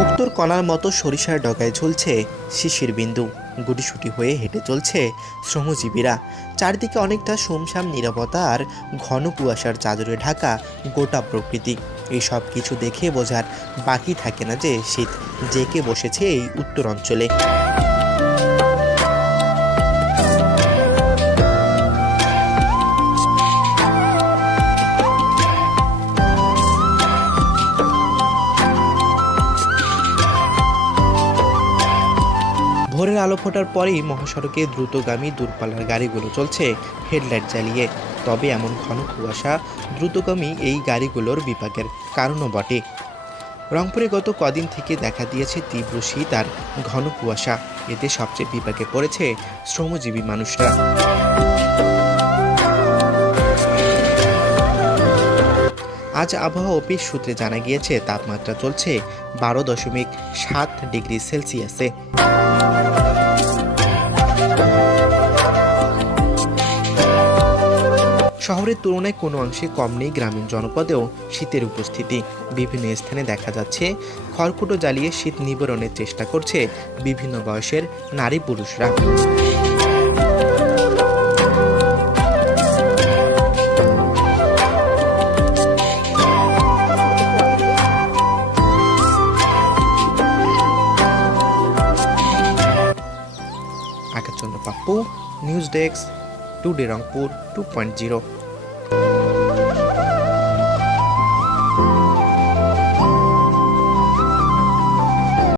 মুক্তোর কণার মতো সরিষার ডগায় ঝুলছে শিশির বিন্দু। গুটিসুটি হয়ে হেঁটে চলছে শ্রমজীবীরা। চারদিকে অনেকটা সুমসাম নিরাপত্তা আর ঘন কুয়াশার চাদরে ঢাকা গোটা প্রকৃতি। এইসব কিছু দেখে বোঝার বাকি থাকে না যে শীত জেকে বসেছে এই উত্তর ভোরের আলো ফোটার পরেই মহাসড়কে দ্রুতগামী দূরপাল্লার গাড়িগুলো চলছে, হেডলাইট জ্বালিয়ে। তবে এমন ঘন কুয়াশা দ্রুতগামী এই গাড়িগুলোর বিপাকের কারণও বটে। রংপুরে গত কদিন থেকে দেখা দিয়েছে তীব্র শীত আর ঘন কুয়াশা। এতে সবচেয়ে বিপাকে পড়েছে শ্রমজীবী মানুষরা। আজ আবহাওয়া অফিস সূত্রে জানা গিয়েছে, তাপমাত্রা চলছে বারো দশমিক সাত ডিগ্রি সেলসিয়াসে। শহরের তুলনায় কোনো অংশে কম নেই, গ্রামীণ জনপদেও শীতের উপস্থিতি। বিভিন্ন স্থানে দেখা যাচ্ছে, খড়কুটো জ্বালিয়ে শীত নিবারণের চেষ্টা করছে বিভিন্ন বয়সের নারী পুরুষরা। Pappu news desk today Rangpur two point zero